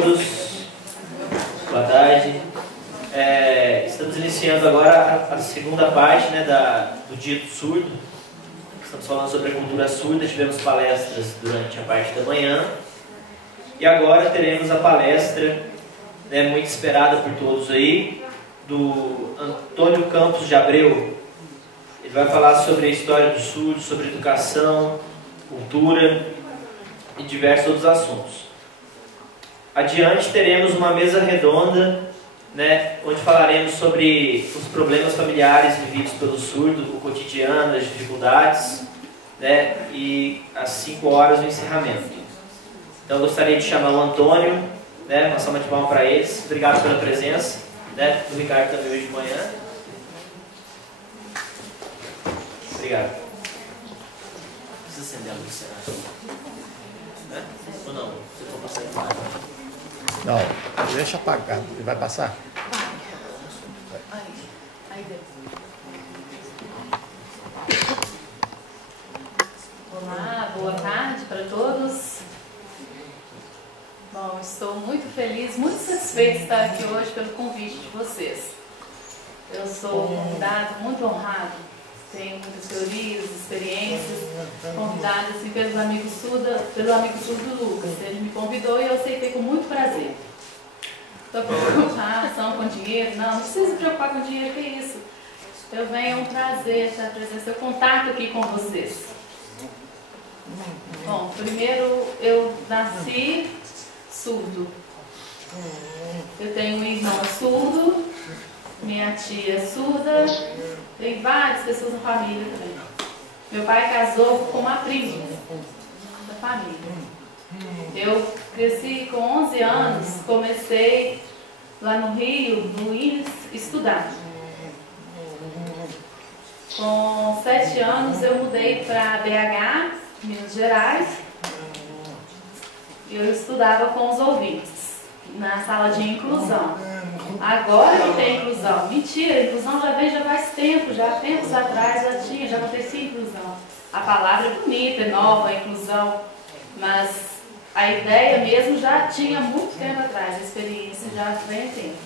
todos. Boa tarde. Estamos iniciando agora a segunda parte, né, do Dia do Surdo. Estamos falando sobre a cultura surda. Tivemos palestras durante a parte da manhã. E agora teremos a palestra, né, muito esperada por todos aí, do Antônio Campos de Abreu. Ele vai falar sobre a história do surdo, sobre educação, cultura e diversos outros assuntos. Adiante teremos uma mesa redonda, né, onde falaremos sobre os problemas familiares vividos pelo surdo, o cotidiano, as dificuldades, né, e às 5 horas o encerramento. Então eu gostaria de chamar o Antônio, né, uma salva de palmas para eles. Obrigado pela presença, né, do Ricardo também hoje de manhã. Obrigado. Precisa acender a luz, será? Né? Ou não? Se for passar de lado. Não, deixa apagado. Ele vai passar? Aí olá, boa tarde para todos. Bom, estou muito feliz, muito satisfeita de estar aqui hoje pelo convite de vocês. Eu sou um convidado muito honrado. Tenho muitas teorias, experiências, convidada assim, pelo amigo surdo Lucas. Ele me convidou e eu aceitei com muito prazer. Estou preocupação com dinheiro? Não precisa se preocupar com dinheiro, que é isso. Eu venho, é um prazer estar presente, eu contato aqui com vocês. Bom, primeiro eu nasci surdo. Eu tenho um irmão surdo, minha tia é surda, tem várias pessoas na família também. Meu pai casou com uma prima da família. Eu cresci com 11 anos, comecei lá no Rio, no INES, estudar. Com 7 anos eu mudei para BH, Minas Gerais, e eu estudava com os ouvintes, na sala de inclusão. Agora que tem inclusão. Mentira, a inclusão já vem já faz tempo, já tempos atrás já acontecia inclusão. A palavra é bonita, é nova, a inclusão, mas a ideia mesmo já tinha muito tempo atrás, a experiência já vem tempo.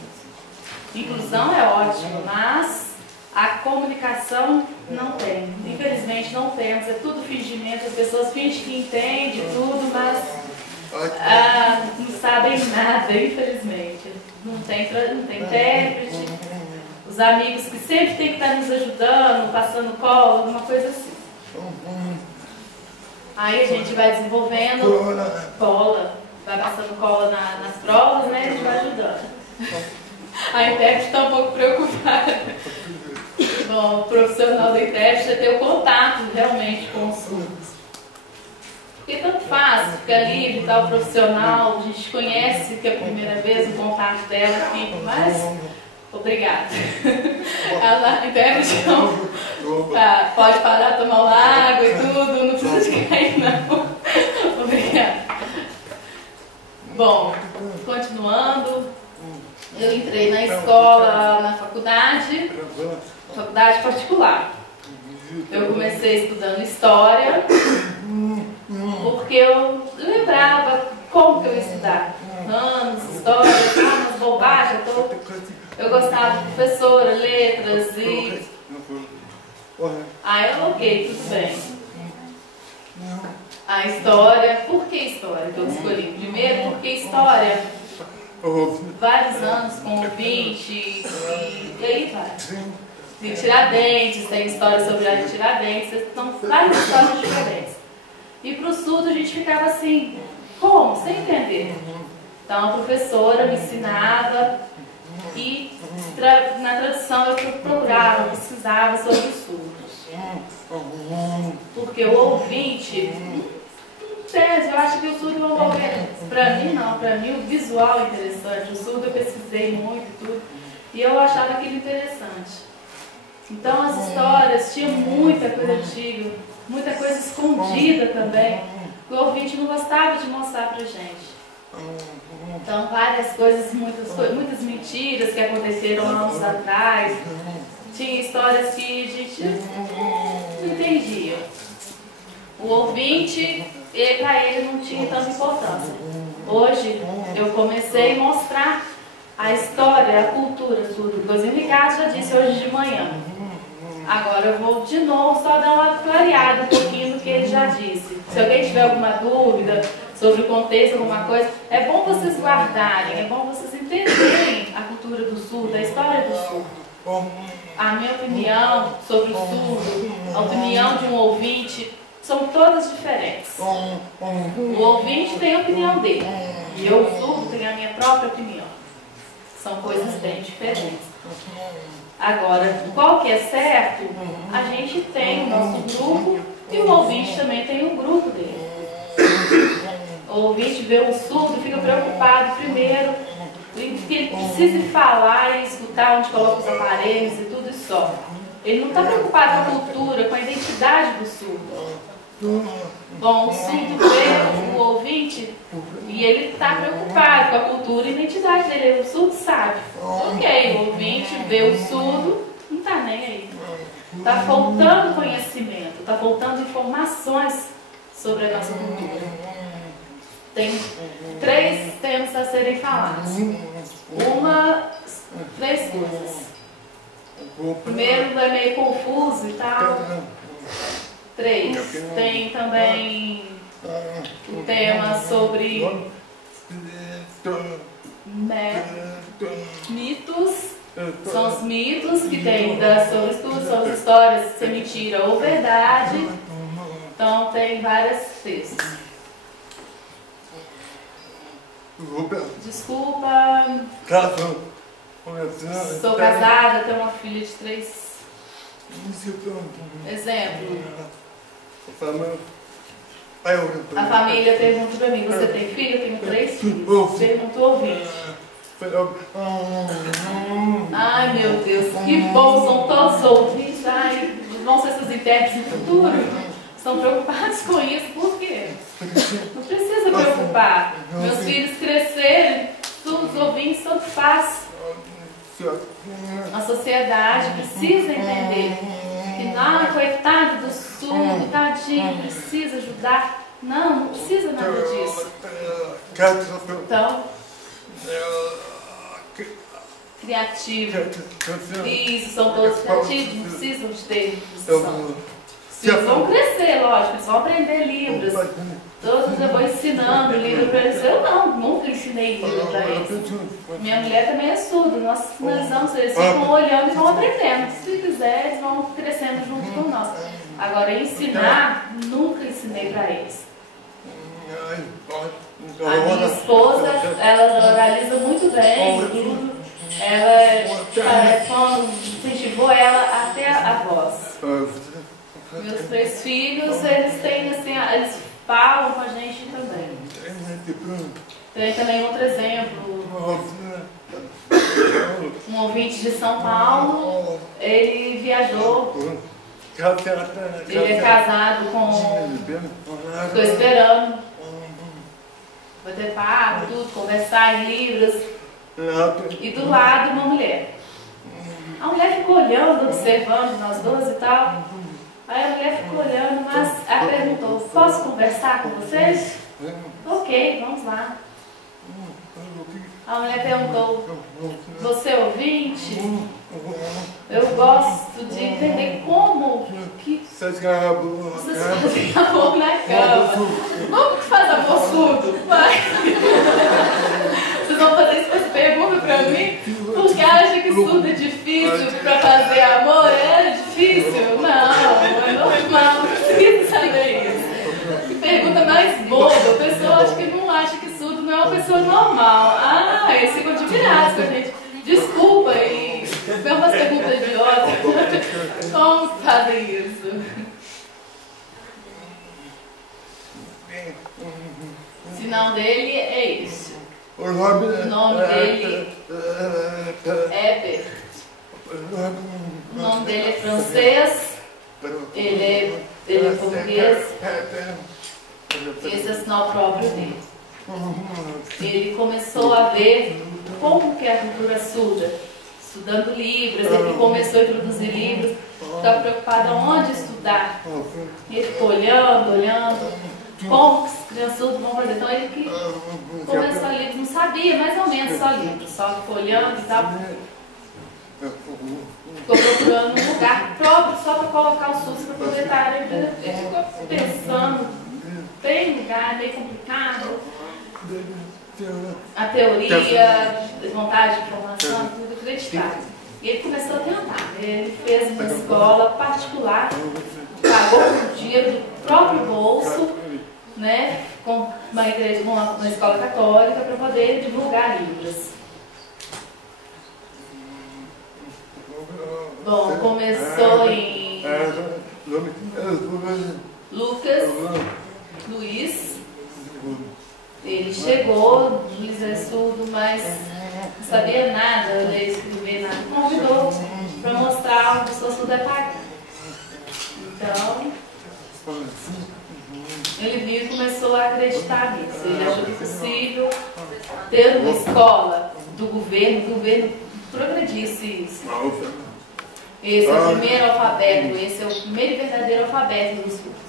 Inclusão é ótimo, mas a comunicação não tem. Infelizmente não temos, é tudo fingimento, as pessoas fingem que entendem tudo, mas não sabem nada, infelizmente. Não tem intérprete. Os amigos que sempre tem que estar nos ajudando, passando cola, alguma coisa assim. Aí a gente vai desenvolvendo cola, vai passando cola nas provas, né? A gente vai ajudando. A intérprete está um pouco preocupada. Bom, o profissional da intérprete é ter o contato realmente com os surdos. Porque tanto faz, fica livre, tá, o profissional, a gente conhece que é a primeira vez o contato dela aqui, mas obrigada. A intérprete tá, pode parar, tomar uma água e tudo, não precisa de cair não. Obrigada. Bom, continuando, eu entrei na escola, na faculdade particular. Eu comecei estudando história, porque eu lembrava como que eu ia estudar. Anos, história, umas bobagens, eu gostava de professora, letras e... Aí eu ok, tudo bem. A história, por que história que eu escolhi? Primeiro, porque história, vários anos com ouvinte, e aí vai. Tem Tiradentes, tem história sobre a Tiradentes, são várias histórias diferentes. E para o surdo a gente ficava assim, como? Sem entender. Então a professora me ensinava e na tradução eu procurava, pesquisava sobre os surdos. Porque o ouvinte, eu acho que o surdo é um ouvinte. Para mim não, para mim o visual é interessante. O surdo eu pesquisei muito e tudo, e eu achava aquilo interessante. Então as histórias tinham muita coisa antiga, muita coisa escondida também, que o ouvinte não gostava de mostrar pra gente. Então várias coisas, muitas mentiras que aconteceram anos atrás, tinha histórias que a gente não entendia. O ouvinte, para ele não tinha tanta importância. Hoje eu comecei a mostrar a história, a cultura, tudo. Inclusive o Ricardo já disse hoje de manhã. Agora eu vou de novo só dar uma clareada um pouquinho do que ele já disse. Se alguém tiver alguma dúvida sobre o contexto, alguma coisa, é bom vocês guardarem, é bom vocês entenderem a cultura do surdo, a história do surdo. A minha opinião sobre o surdo, a opinião de um ouvinte, são todas diferentes. O ouvinte tem a opinião dele e eu, o surdo, tenho a minha própria opinião. São coisas bem diferentes. Agora, qual que é certo? A gente tem o nosso grupo e o ouvinte também tem um grupo dele. O ouvinte vê um surdo e fica preocupado primeiro em que ele precise falar e escutar onde coloca os aparelhos e tudo e só. Ele não está preocupado com a cultura, com a identidade do surdo. Bom, o surdo vê o ouvinte e ele está preocupado com a cultura e a identidade dele. O surdo sabe. Ok, o ouvinte vê o surdo, não está nem aí. Está faltando conhecimento, está faltando informações sobre a nossa cultura. Tem 3 temas a serem falados. Três coisas. Primeiro é meio confuso e tal. 3. Tem também o tema sobre mitos. São os mitos que tem sobre estudos, são as histórias, se é mentira ou verdade. Então tem vários textos. Desculpa. Sou casada, tenho uma filha de 3. Exemplo. A família pergunta para mim, você tem filho? Eu tenho 3 filhos. Pergunta o ouvinte. Ai meu Deus, que bom, são todos ouvintes. Ai, vão ser seus intérpretes no futuro? Estão preocupados com isso, por quê? Não precisa preocupar. Meus filhos crescerem, os ouvintes tanto faz. A sociedade precisa entender que não, coitado do surdo, tadinho, precisa ajudar. Não precisa nada disso. Então, criativo. Isso, são todos criativos, não precisam de ter discussão. Eles vão crescer, lógico, eles vão aprender livros. Todos eu vou ensinando livro para eles. Eu nunca ensinei livro para eles. Minha mulher também é surda, nós finalizamos, eles ficam olhando e vão aprendendo. Se quiser, eles vão crescendo junto com nós. Agora, ensinar, nunca ensinei para eles. A minha esposa, ela oraliza muito bem, tudo. Ela, quando incentivou ela até a voz. Meus 3 filhos, eles têm assim, eles falam com a gente também. Tem também outro exemplo. Um ouvinte de São Paulo, ele viajou. Ele é casado com... Estou esperando. Bater papo, tudo, conversar em livros. E do lado uma mulher. A mulher ficou olhando, observando nós 2 e tal. Aí a mulher ficou olhando, mas ela perguntou, posso conversar com vocês? Ok, vamos lá. A mulher perguntou, você é ouvinte? Eu gosto de entender como que vocês fazem amor na cama. Como que faz amor surdo? Vai. Vocês vão fazer essa pergunta pra mim? Porque acha que surdo é difícil pra fazer amor? É difícil? Não, é normal, não precisa saber isso. Que pergunta mais boba. A pessoa acha que não acha que surdo não é uma pessoa normal. Ah, eles ficam admirados com a gente. Desculpa, e foi uma pergunta idiota. Como fazem isso? O sinal dele é esse. O nome dele é Bert. O nome dele é francês. Ele é português. Esse é o sinal próprio dele. Ele começou a ver como que é a cultura surda, estudando livros. Ele começou a introduzir livros, estava preocupado onde estudar. Ele ficou olhando. como os criançudos vão fazer. Então ele que começou ali, não sabia mais ou menos só livro, só folhando e tal. Ficou procurando um lugar próprio só para colocar o SUS para poder estar ali. Ele ficou pensando, tem lugar, meio complicado. A teoria, vontade de formação, tudo acreditado. E ele começou a tentar. Ele fez uma escola particular, pagou o dinheiro do próprio bolso, né, com uma igreja, uma escola católica, para poder divulgar livros. Bom, começou em Lucas, Luiz. Ele chegou, Luiz é surdo, mas não sabia nada, ler, escrever, nada. Convidou para mostrar onde o seu surdo é pago. Então, ele viu e começou a acreditar nisso. Ele achou possível ter uma escola do governo progredisse isso. Esse é o primeiro alfabeto, esse é o primeiro e verdadeiro alfabeto dos surdos.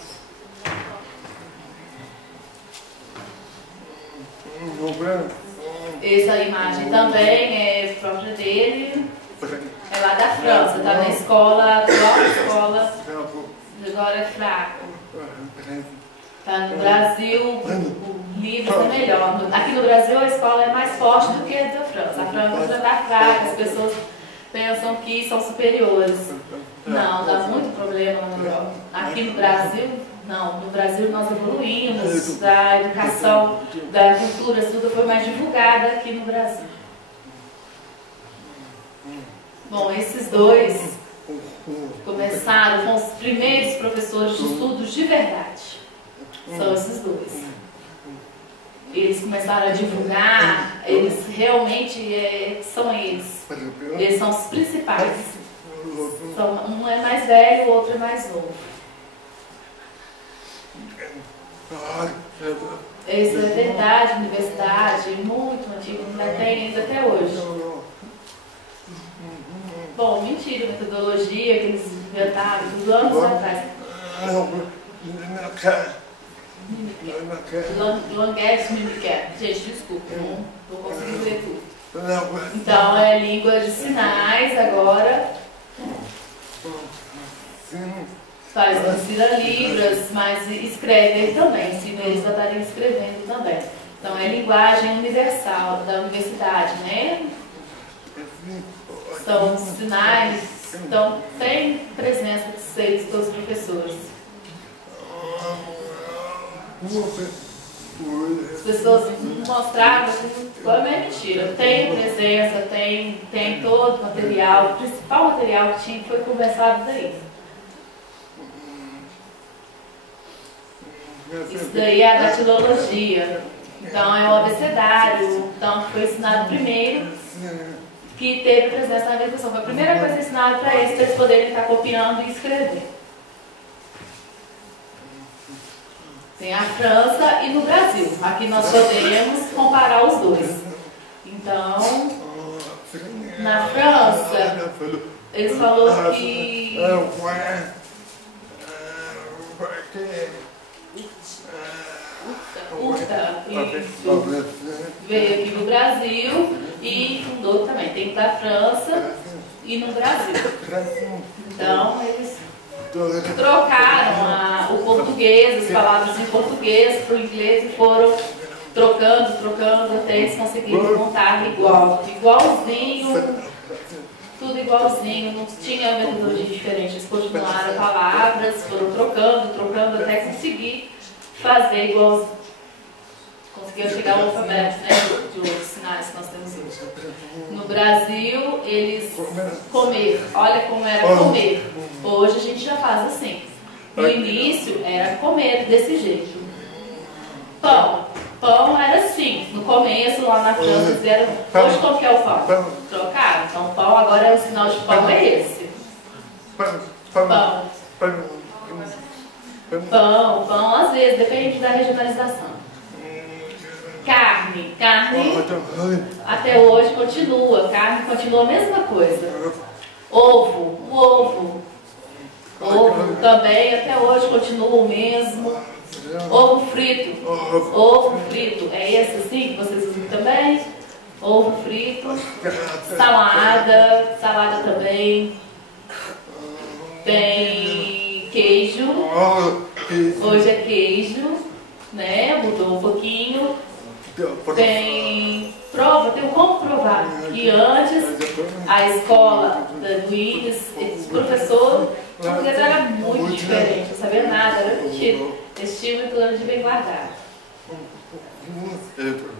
Essa imagem também é própria dele, é lá da França, está na escola, atual escola, agora é fraco. Está no Brasil, o livro é melhor. Aqui no Brasil a escola é mais forte do que a da França. A França já está fraca, as pessoas pensam que são superiores. Não, dá muito problema. Aqui no Brasil, não. No Brasil nós evoluímos, a educação, da cultura, tudo foi mais divulgada aqui no Brasil. Bom, esses dois começaram com os primeiros professores de estudos de verdade. São esses dois. Eles começaram a divulgar, eles realmente são eles. Eles são os principais. Um é mais velho, o outro é mais novo. Isso é verdade, universidade, muito antigo, ainda tem ainda até hoje. Bom, mentira, metodologia que eles inventaram, tudo anos atrás. Languedes Mimiquet. Gente, desculpa, não vou conseguir ler tudo. Então é língua de sinais agora. Ensina Libras, mas escreve também, ensina eles a estarem escrevendo também. Então é linguagem universal da universidade, né? São os sinais, então tem presença de 6 dos professores. As pessoas mostravam assim, como é mentira. Tem presença, tem todo o material, o principal material que tinha foi conversado daí. Isso daí é a datilologia. Então é o abecedário, então foi ensinado primeiro, que teve presença na educação. Foi a primeira coisa ensinada para eles poderem estar copiando e escrevendo. Tem a França e no Brasil. Aqui nós podemos comparar os dois. Então, na França, eles falaram que isso veio aqui no Brasil e fundou também. Tem da França e no Brasil. Então, eles trocaram o português, as palavras em português para o inglês e foram trocando até eles conseguirem montar igualzinho, tudo igualzinho, não tinha metodologia diferente, eles continuaram palavras, foram trocando até conseguir fazer igualzinho. Conseguiu chegar ao alfabeto, né, de outros sinais que nós temos hoje. No Brasil, eles comer. Olha como era comer. Hoje a gente já faz assim. No início era comer desse jeito. Pão. Pão era assim. No começo, lá na França, eles eram... Hoje qual que é o pão? Trocaram. Então pão agora é o sinal de pão é esse. Pão. Pão às vezes, depende da regionalização. Carne até hoje continua, carne continua a mesma coisa. Ovo também até hoje continua o mesmo. Ovo frito. Ovo frito. É esse assim que vocês usam também? Ovo frito. Salada. Salada também. Tem queijo. Hoje é queijo, né? Mudou um pouquinho. Tem prova, tem como provar. E antes, a escola do Willis, os professores, o português era muito diferente, não sabia nada, era mentira. Eles tinham tudo de bem guardado.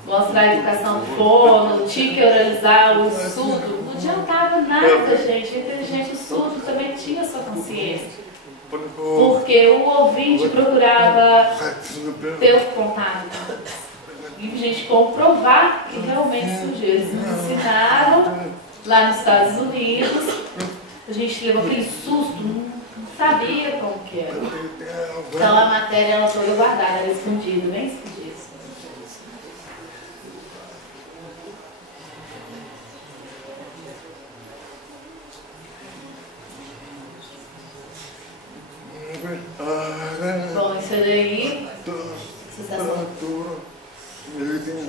Mostrar a educação fono, tinha que oralizar o surdo. Não adiantava nada, gente. Inteligente, o surdo também tinha sua consciência. Porque o ouvinte procurava ter o contato. E a gente comprovar que realmente surgiu. Eles nos ensinaram lá nos Estados Unidos. A gente levou aquele susto, não sabia como que era. Então a matéria ela toda guardada, era escondida, bem escondida. Bom, isso daí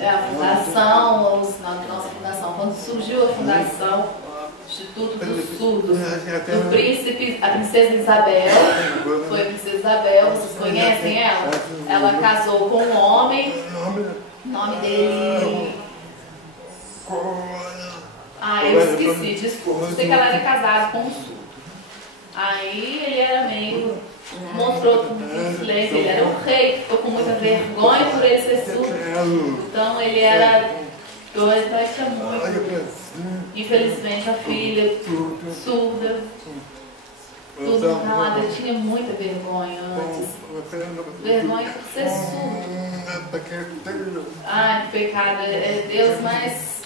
é a fundação, ou o sinal de nossa fundação. Quando surgiu a fundação, Instituto dos Surdos, do príncipe, a princesa Isabel, foi a princesa Isabel, vocês conhecem ela? Ela casou com um homem, o nome dele... eu esqueci, desculpa, sei que ela era casada com um surdo. Aí ele era meio... mostrou um silêncio, ele era um rei, ficou com muita vergonha por ele ser surdo. Então ele era doido, então ele tinha muito. Infelizmente a filha surda, tudo calado, ele tinha muita vergonha antes. Vergonha por ser surdo. Ai, que pecado, é Deus, mas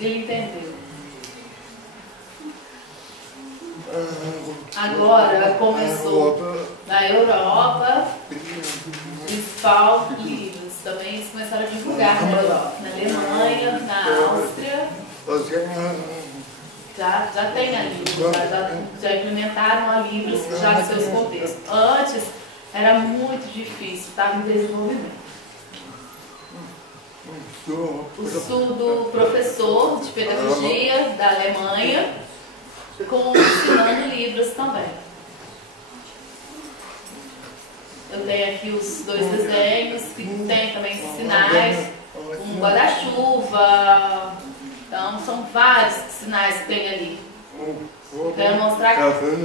ele entendeu. Agora começou na Europa, principal livros. Também eles começaram a divulgar na Europa, na Alemanha, na Áustria. Já tem a livros, já implementaram a livros já nos seus contextos. Antes era muito difícil, estava em desenvolvimento. O surdo professor de pedagogia da Alemanha, ensinando livros também. Eu tenho aqui os dois desenhos, que tem também sinais, um guarda-chuva. Então são vários sinais que tem ali. Quero mostrar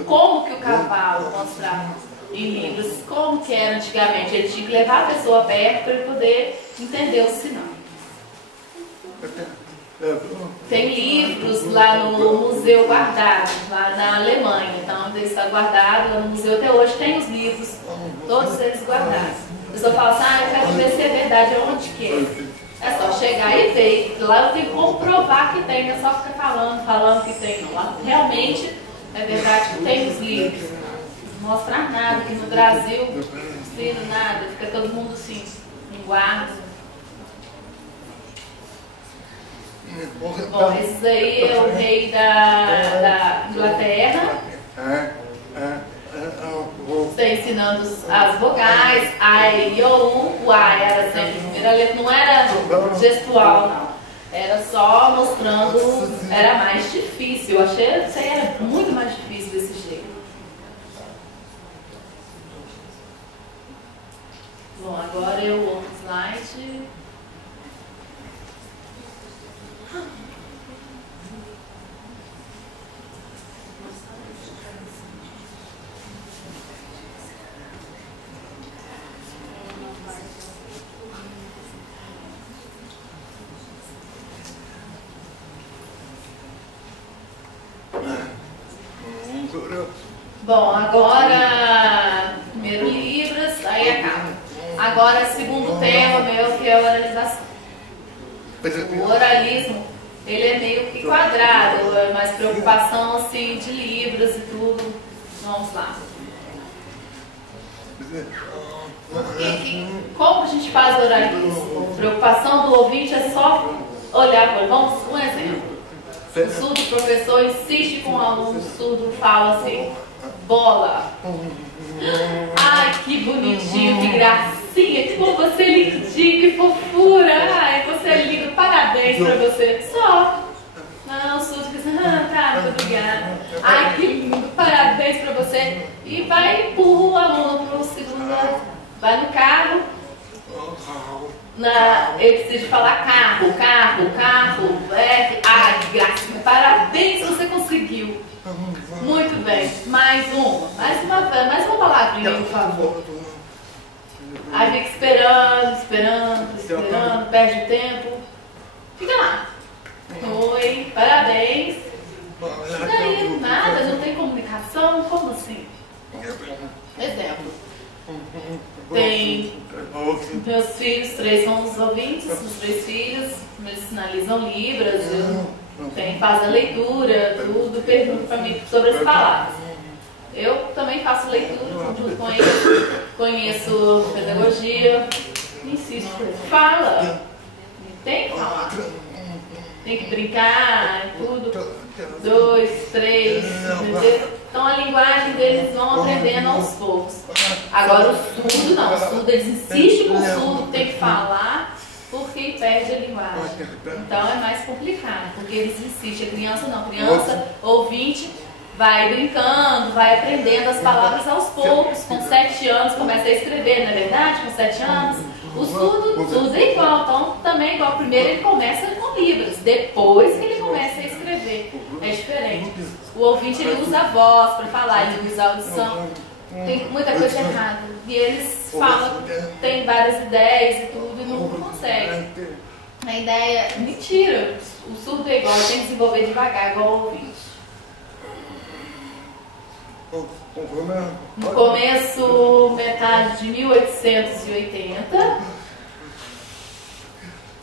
como que o cavalo mostrava em livros, como que era antigamente. Ele tinha que levar a pessoa perto para ele poder entender o sinal. Tem livros lá no museu guardado, lá na Alemanha. Então ele está guardado lá no museu até hoje. Tem os livros, todos eles guardados. A pessoa fala assim, eu quero ver se é verdade, onde que é. É só chegar e ver. Lá eu tenho que comprovar que tem, não é só ficar falando que tem. Não. Lá realmente é verdade que tem os livros. Não mostrar nada, que no Brasil não ensina nada, fica todo mundo assim, em guarda. Bom, esse aí é o rei da Inglaterra. Está ensinando as vogais, I, yo, o A era sempre a primeira letra, não era gestual, não. Era só mostrando, era mais difícil. Eu achei que isso aí era muito mais difícil desse jeito. Bom, agora é o outro slide. Bom, agora, primeiro Libras, aí acaba. Agora, segundo tema meu, que é a oralização. O oralismo, ele é meio que quadrado, é mais preocupação assim de Libras e tudo. Vamos lá. Como a gente faz o oralismo? Preocupação do ouvinte é só olhar para ele. Vamos, um exemplo. O surdo, o professor insiste com o aluno, o surdo fala assim, bola. Ai, que bonitinho, que gracinha, que bom, você é lindinho, que fofura. Ai, você é lindo, parabéns pra você. Só. Não, o surdo fica assim, tá, muito obrigada. Ai, que lindo, parabéns pra você. E vai empurra o aluno pro segundo ano. Vai no carro. Ele precisa falar carro. Ai, que gracinha, parabéns, você conseguiu. Muito bem, mais uma palavrinha, por favor. Aí fica esperando, perde o tempo. Fica lá. Oi, parabéns. E daí, nada, não tem comunicação? Como assim? Exemplo. Tem meus filhos, 3 são os ouvintes, os 3 filhos, eles sinalizam Libras, fazem a leitura, tudo, perguntam para mim sobre as palavras. Eu também faço leitura junto com eles, conheço pedagogia, insisto, fala, tem que falar, tem que brincar, tudo, 2, 3, entendeu? Então a linguagem deles vão aprendendo aos poucos. Agora o surdo não, o surdo eles insistem com o surdo, tem que falar, porque perde a linguagem. Então é mais complicado, porque eles insistem, a criança não, a criança ouvinte vai brincando, vai aprendendo as palavras aos poucos, com 7 anos começa a escrever, não é verdade? Com 7 anos. O surdo é igual, então também igual. Primeiro ele começa com Libras, depois que ele começa a escrever. É diferente. O ouvinte ele usa a voz para falar, ele usa a audição. Tem muita coisa errada. E eles falam, tem várias ideias e tudo, e não conseguem. A ideia é mentira. O surdo é igual, tem que desenvolver devagar, igual o ouvinte. No começo, metade de 1880,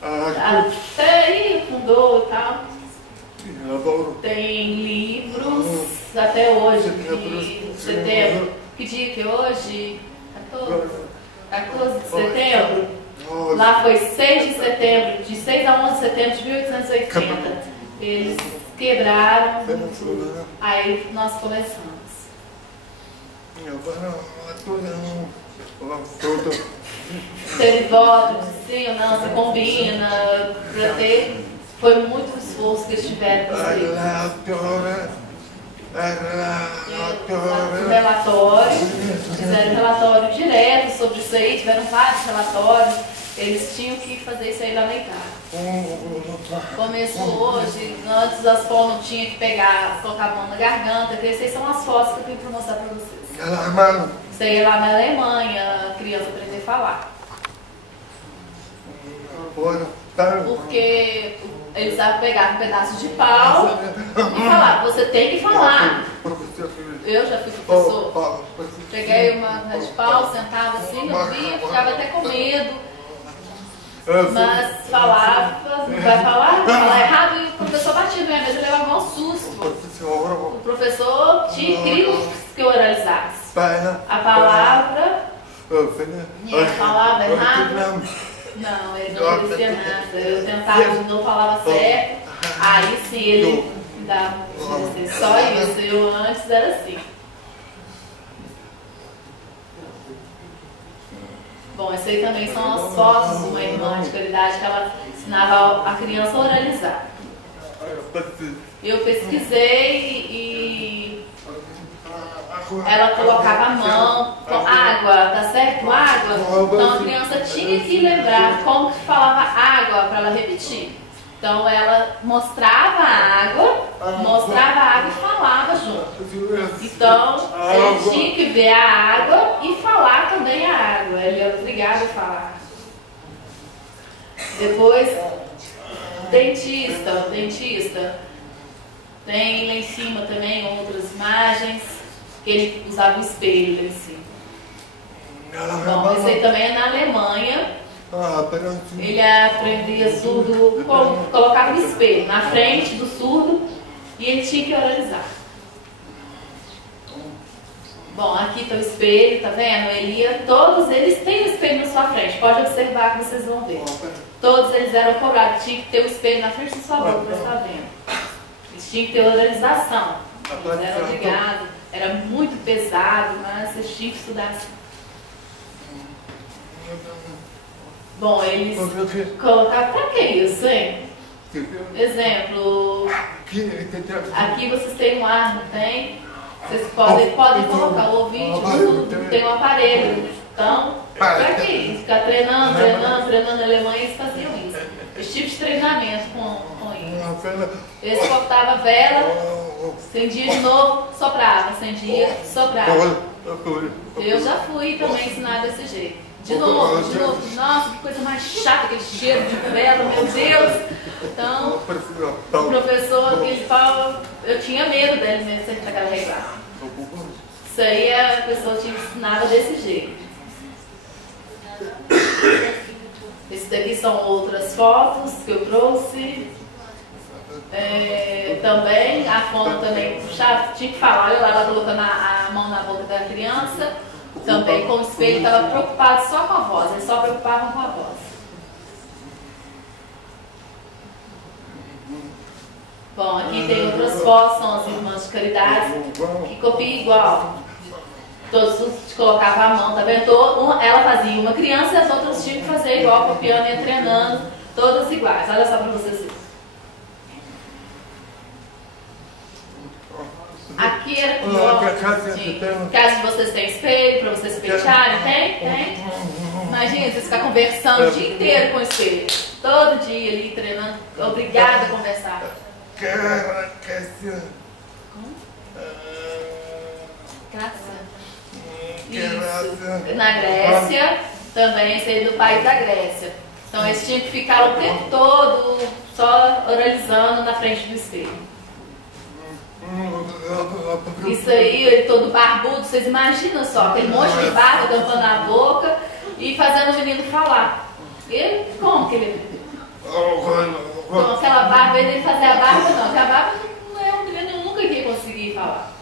até aí fundou e tal. Tem livros até hoje, de setembro. Que dia que é hoje? 14 de setembro. Lá foi 6 de setembro, de 6 a 11 de setembro de 1880. Eles quebraram, aí nós começamos. Se ele vota, sim ou não, se combina, para ter. Foi muito esforço que eles tiveram para isso. Fizeram relatório direto sobre isso aí, tiveram vários relatórios. Eles tinham que fazer isso aí lamentável. Começou hoje, antes as pó não tinha que pegar, colocar a mão na garganta, que essas são as fotos que eu tenho para mostrar para vocês. Isso aí é lá na Alemanha, a criança aprender a falar. Porque eles precisavam pegar um pedaço de pau e falar, você tem que falar. Eu já fui professor. Peguei uma de pau, sentava assim, eu via, ficava até com medo. Mas falava, vai falar errado e o professor batia na minha mesa, levava um susto. O professor queria que eu oralizasse. A palavra errada. Não, ele não dizia nada. Eu tentava, não falava certo. Aí sim ele me dava só isso. Eu antes era assim. Bom, essa aí também são as fotos de uma irmã de caridade que ela ensinava a criança a oralizar. Eu pesquisei e ela colocava a mão, água, tá certo? Água. Então a criança tinha que lembrar como que falava água para ela repetir. Então ela mostrava a água e falava junto. Então ele tinha que ver a água e falar também a água. Ele era obrigado a falar. Depois, dentista. Tem lá em cima também outras imagens que ele usava o espelho lá em cima. Bom, esse aí também é na Alemanha. Ele aprendia surdo, colocava o espelho na frente do surdo e ele tinha que oralizar. Bom, aqui está o espelho, tá vendo? Todos eles têm o espelho na sua frente, pode observar que vocês vão ver. Todos eles eram cobrados, tinha que ter o espelho na frente da sua boca, para estar vendo. Eles tinham que ter oralização. Eles eram obrigados, era muito pesado, mas vocês tinham que estudar assim. Bom, eles colocavam, pra que isso, hein? Exemplo, aqui vocês têm um ar, não tem? Vocês podem colocar o ouvinte, tudo, tem um aparelho. Então, pra que isso? Ficar treinando, na Alemanha eles faziam isso. Esse tipo de treinamento com isso. Eles cortavam a vela, acendia de novo, soprava, acendia, soprava. Eu já fui também ensinada desse jeito. De novo. Nossa, que coisa mais chata, aquele cheiro de vela, meu Deus. Então, o professor, aquele pau, eu tinha medo dele mesmo sempre carregar. Isso aí a pessoa te ensinava desse jeito. Esse daqui são outras fotos que eu trouxe. Também, a foto também puxava, tinha que falar, olha lá, ela colocando a mão na boca da criança. Também com o espelho, estava preocupado só com a voz, eles só preocupavam com a voz. Bom, aqui tem outras fotos, são as irmãs de caridade, que copiam igual. Todos colocavam a mão, tá vendo? Ela fazia uma criança e as outras tinham que fazer igual, copiando e treinando, todas iguais. Olha só para vocês verem. Aqui era caso de vocês têm espelho para vocês pentearem, tem? Imagina, vocês ficar conversando o dia inteiro com o espelho. Todo dia ali treinando, obrigada a conversar. Graça. Isso. Na Grécia, também esse aí do país da Grécia. Então eles tinham que ficar o tempo todo só oralizando na frente do espelho. Isso aí, ele todo barbudo, vocês imaginam só, aquele monte de barba tampando a boca e fazendo o menino falar. Ele, como que ele com aquela barba, ele fazer a barba não, porque a barba não é um menino nunca ia conseguir falar.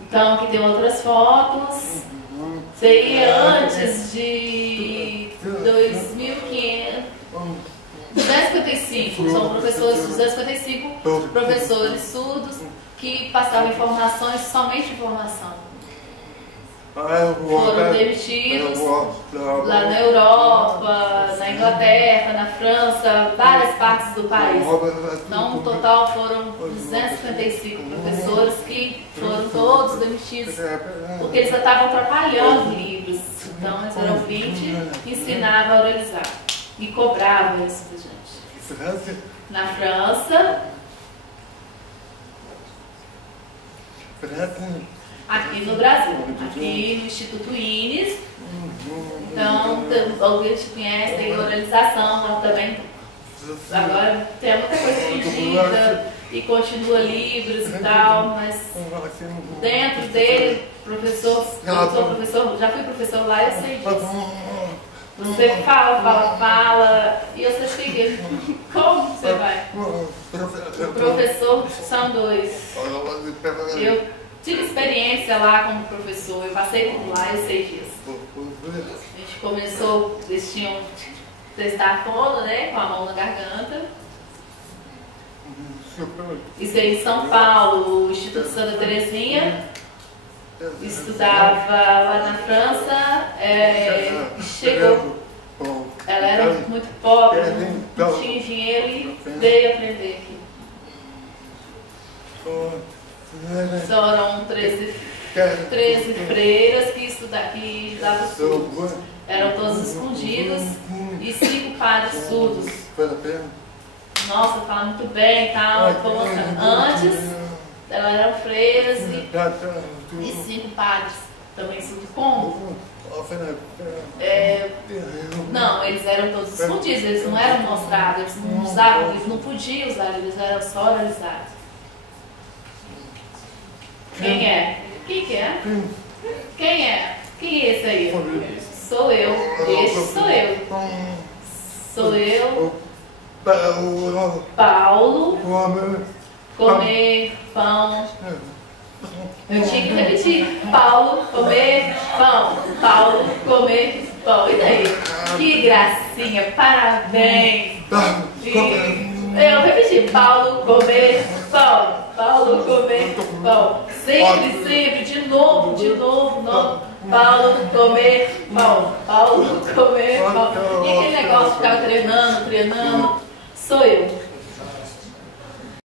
Então aqui tem outras fotos. Isso aí é antes de 2500. 255, são professores, 255 professores surdos que passavam informações, somente informação. Foram demitidos lá na Europa, na Inglaterra, na França, várias partes do país. Então, no total foram 255 professores que foram todos demitidos, porque eles já estavam atrapalhando livros. Então, eles eram 20 que ensinavam a oralizar. E cobrava isso da gente. Na França. Aqui no Brasil. Aqui no Instituto Ines. Então, alguns conhecem, tem oralização também. Agora tem muita coisa escondida e continua livros e tal, mas dentro dele, professor, eu sou professor, já fui professor lá, eu sei disso. Você fala, e você fica, como você vai? O professor são dois. Eu tive experiência lá como professor, eu passei por lá, eu sei disso. A gente começou, eles tinham que testar fono, né, com a mão na garganta. Isso aí em São Paulo, o Instituto Santa Terezinha. Estudava lá na França, chegou, ela era muito pobre, não tinha dinheiro e veio aprender aqui. Foram 13 freiras que davam surdos, eram todos escondidos, e 5 padres surdos. Nossa, fala muito bem e tal, antes elas eram freiras e 5 padres também surdos. Como? Não, eles eram todos escondidos, eles não eram mostrados, eles não usavam, eles não podiam usar, eles eram só oralizados. Quem é? Quem que é? Quem é? Quem é esse aí? Sou eu. Este sou eu. Sou eu. Paulo. Comer pão. Eu tinha que repetir. Paulo, comer pão. Paulo, comer pão. E daí? Que gracinha. Parabéns. Eu repeti. Paulo, comer pão. Paulo comer pão. Sempre, sempre, de novo, não. Paulo comer pão. Paulo comer pão. E aquele negócio de ficar treinando. Sou eu.